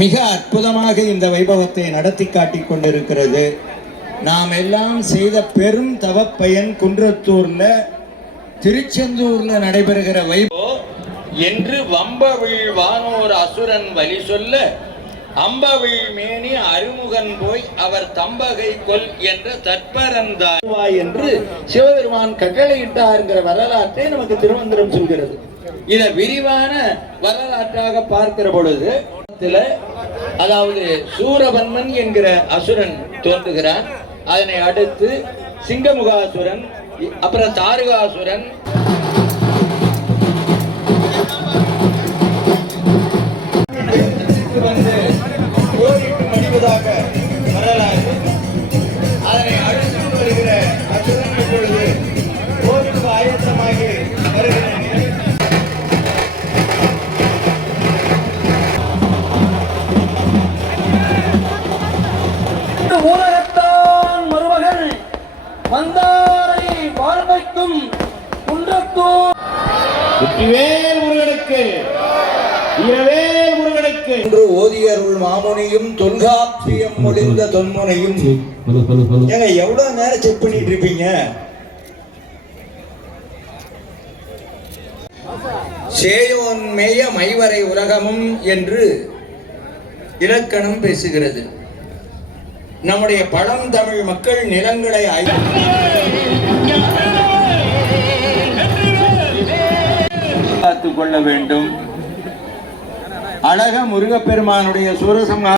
மிக அற்புதமாக இந்த வைபவத்தை நடத்தி காட்டிக் கொண்டிருக்கிறது. நாம் எல்லாம் செய்த பெரும் தவப்பயன் குன்றத்தூர்ல திருச்செந்தூர்ல நடைபெறுகிற வைபவம் என்று வம்பவிழ் வானோர் அசுரன் வழி சொல்ல அம்பவிழ் மேனி அருமுகன் போய் அவர் தம்பகை கொல் என்ற தற்பரந்தாய் என்று சிவபெருமான் கட்டளையிட்டார்ங்கிற வரலாற்றை நமக்கு திருமந்திரம் சொல்கிறது. இதை விரிவான வரலாற்றாக பார்க்கிற பொழுது அதாவது சூரபன்மன் என்கிற அசுரன் தோன்றுகிறான். அதனை அடுத்து சிங்கமுகாசுரன், அப்புறம் தாரகாசுரன், வந்து போரிட்டு மடிவதாக வரலாறு. அதனை அடுத்து வருகிற அசுரன் இப்பொழுது போருக்கு ஆயத்தமாகி வருகிற ஊரகத்தான் மருமகன் வந்தாரை வாழ்வைக்கும் குன்றத்தூர் வெற்றிவேல் முருகனுக்கு, வீரவேல் முருகனுக்கு என்று ஓதியருள் மாமுனியும் தொல்காப்பியம் மொழிந்த தொன்முனையும். ஏங்க எவ்வளவு நேரம் செக் பண்ணிட்டு இருப்பீங்க? சேயோன் மேய மைவரை உலகமும் என்று இலக்கணம் பேசுகிறது. நம்முடைய பழந்தமிழ் மக்கள் நிலங்களை காத்துக் கொள்ள வேண்டும். அழக முருகப்பெருமானுடைய சூரசம்ஹாரம்